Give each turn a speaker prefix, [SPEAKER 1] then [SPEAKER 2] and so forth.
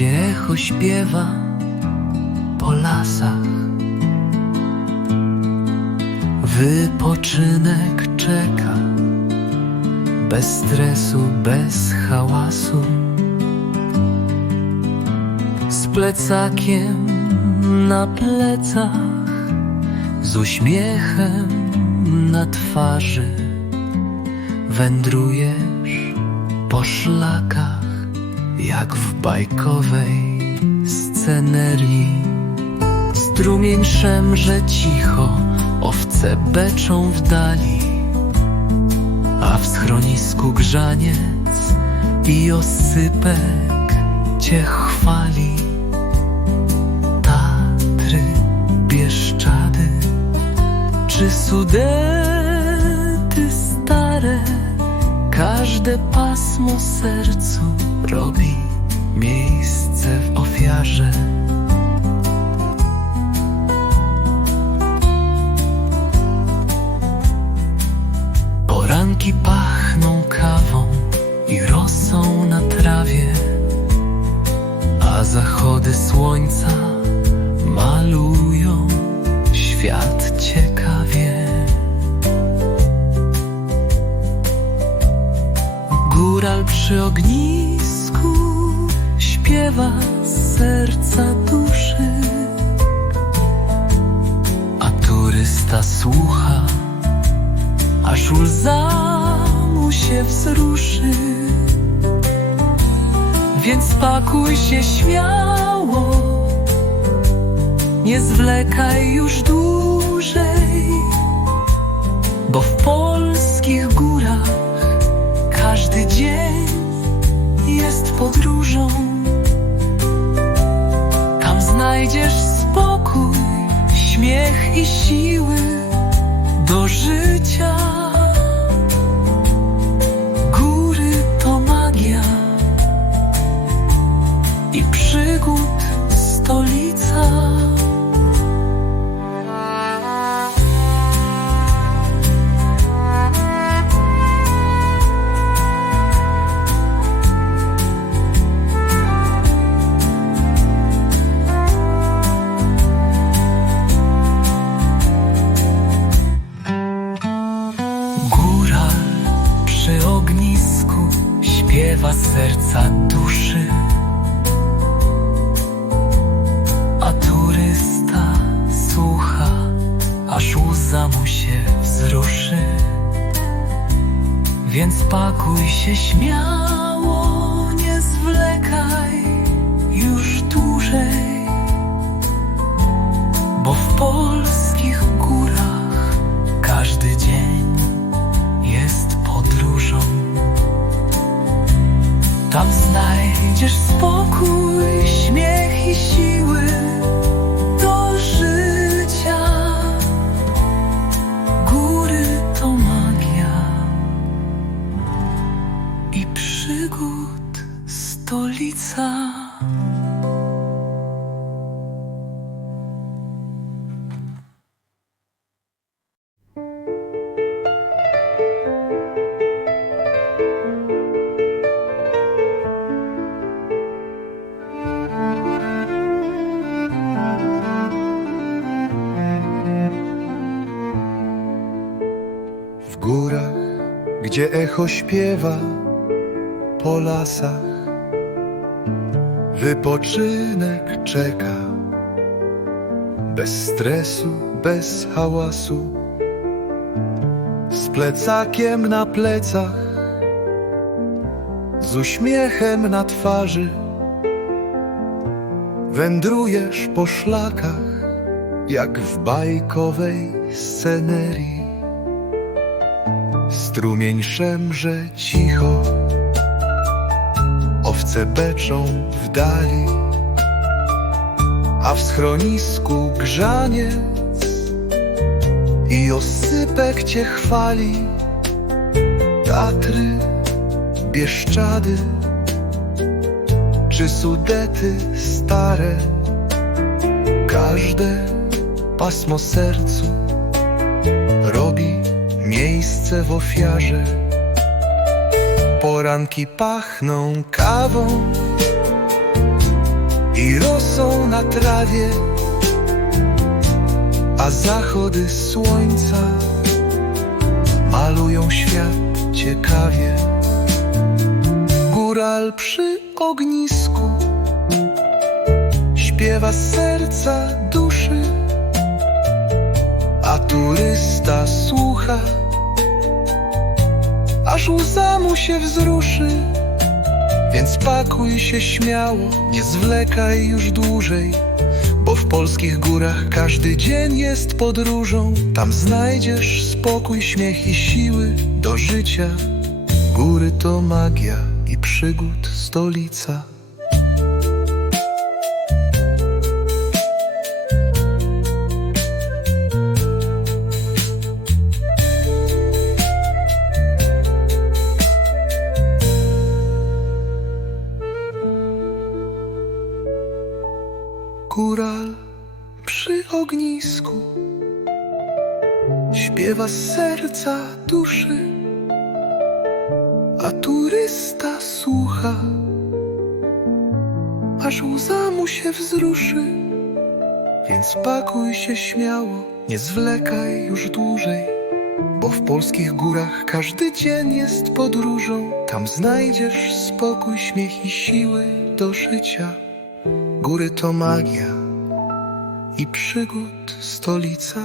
[SPEAKER 1] gdzie echo śpiewa po lasach. Wypoczynek czeka, bez stresu, bez hałasu. Z plecakiem na plecach, z uśmiechem na twarzy. Wędrujesz po szlakach, jak w bajkowej scenerii. Strumień szemrze cicho, owce beczą w dali, a w schronisku grzaniec i osypek cię chwali. Tatry, Bieszczady, czy Sudety stare, każde pasmo sercu robi miejsce w ofiarze. Poranki pachną kawą i rosą na trawie, a zachody słońca malują świat ciekawie. Przy ognisku śpiewa z serca duszy, a turysta słucha aż łza mu się wzruszy. Więc pakuj się śmiało, nie zwlekaj już dłużej, bo w polskich górach jest podróżą. Tam znajdziesz spokój, śmiech i siły do życia. Góry to magia i przygód stolica. Śpiewa serca duszy, a turysta słucha, aż łza mu się wzruszy. Więc pakuj się śmiało, nie zwlekaj już dłużej, bo w polskich Tam znajdziesz spokój, śmiech i siły do życia. Góry to magia i przygód stolica.
[SPEAKER 2] Gdzie echo śpiewa po lasach, wypoczynek czeka. Bez stresu, bez hałasu, z plecakiem na plecach, z uśmiechem na twarzy. Wędrujesz po szlakach, jak w bajkowej scenerii. Strumień szemrze cicho, owce beczą w dali, a w schronisku grzaniec i osypek cię chwali. Tatry, Bieszczady czy Sudety stare, każde pasmo sercu robi miejsce w ofiarze. Poranki pachną kawą
[SPEAKER 1] i rosą na trawie, a zachody słońca malują świat ciekawie. Góral przy ognisku śpiewa serca duszy, a turysta łza mu się wzruszy. Więc pakuj się śmiało, nie zwlekaj już dłużej, bo w polskich górach każdy dzień jest podróżą. Tam znajdziesz spokój, śmiech i siły do życia. Góry to magia i przygód stolica. Góral przy ognisku śpiewa z serca duszy, a turysta słucha, aż łza mu się wzruszy. Więc pakuj się śmiało, nie zwlekaj już dłużej, bo w polskich górach każdy dzień jest podróżą. Tam znajdziesz spokój, śmiech i siły do życia. Góry to magia i przygód stolica.